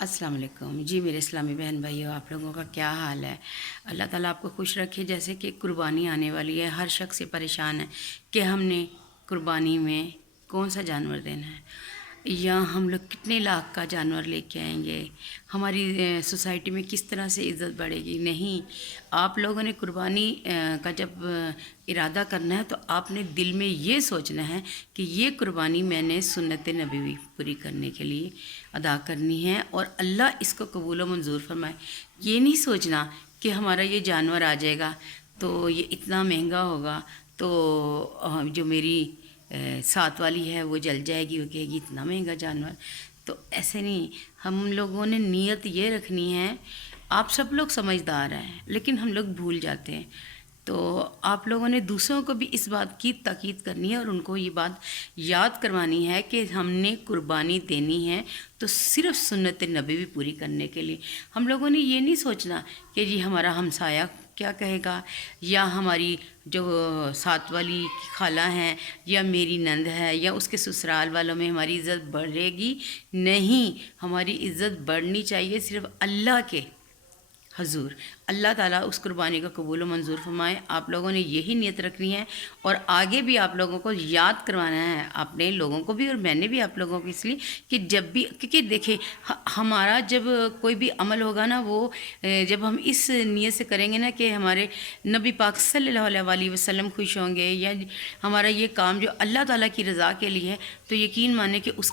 अस्सलाम वालेकुम जी मेरे इस्लामी बहन भाइयों, आप लोगों का क्या हाल है। अल्लाह ताला आपको खुश रखे। जैसे कि कुर्बानी आने वाली है, हर शख्स ये परेशान है कि हमने कुर्बानी में कौन सा जानवर देना है, या हम लोग कितने लाख का जानवर लेके आएंगे, हमारी सोसाइटी में किस तरह से इज़्ज़त बढ़ेगी। नहीं, आप लोगों ने कुर्बानी का जब इरादा करना है तो आपने दिल में ये सोचना है कि ये कुर्बानी मैंने सुन्नत नबवी पूरी करने के लिए अदा करनी है और अल्लाह इसको कबूल व मंजूर फरमाए। ये नहीं सोचना कि हमारा ये जानवर आ जाएगा तो ये इतना महंगा होगा तो जो मेरी साथ वाली है वो जल जाएगी, वो कहेगी इतना महंगा जानवर। तो ऐसे नहीं, हम लोगों ने नीयत ये रखनी है। आप सब लोग समझदार हैं लेकिन हम लोग भूल जाते हैं। तो आप लोगों ने दूसरों को भी इस बात की ताकीद करनी है और उनको ये बात याद करवानी है कि हमने कुर्बानी देनी है तो सिर्फ़ सुन्नत नबवी पूरी करने के लिए। हम लोगों ने ये नहीं सोचना कि जी हमारा हमसाया क्या कहेगा, या हमारी जो साथ वाली खाला हैं, या मेरी नंद है, या उसके ससुराल वालों में हमारी इज़्ज़त बढ़ेगी। नहीं, हमारी इज़्ज़त बढ़नी चाहिए सिर्फ़ अल्लाह के हजूर। अल्लाह ताला उस कुर्बानी को कबूल व मंजूर फरमाए। आप लोगों ने यही नीयत रखनी है और आगे भी आप लोगों को याद करवाना है, अपने लोगों को भी और मैंने भी आप लोगों को, इसलिए कि जब भी, क्योंकि देखिए हमारा जब कोई भी अमल होगा ना, वो जब हम इस नीयत से करेंगे ना कि हमारे नबी पाक सल्लल्लाहु अलैहि वसल्लम खुश होंगे, या हमारा ये काम जो अल्लाह ताला की रज़ा के लिए है, तो यकीन माने कि उस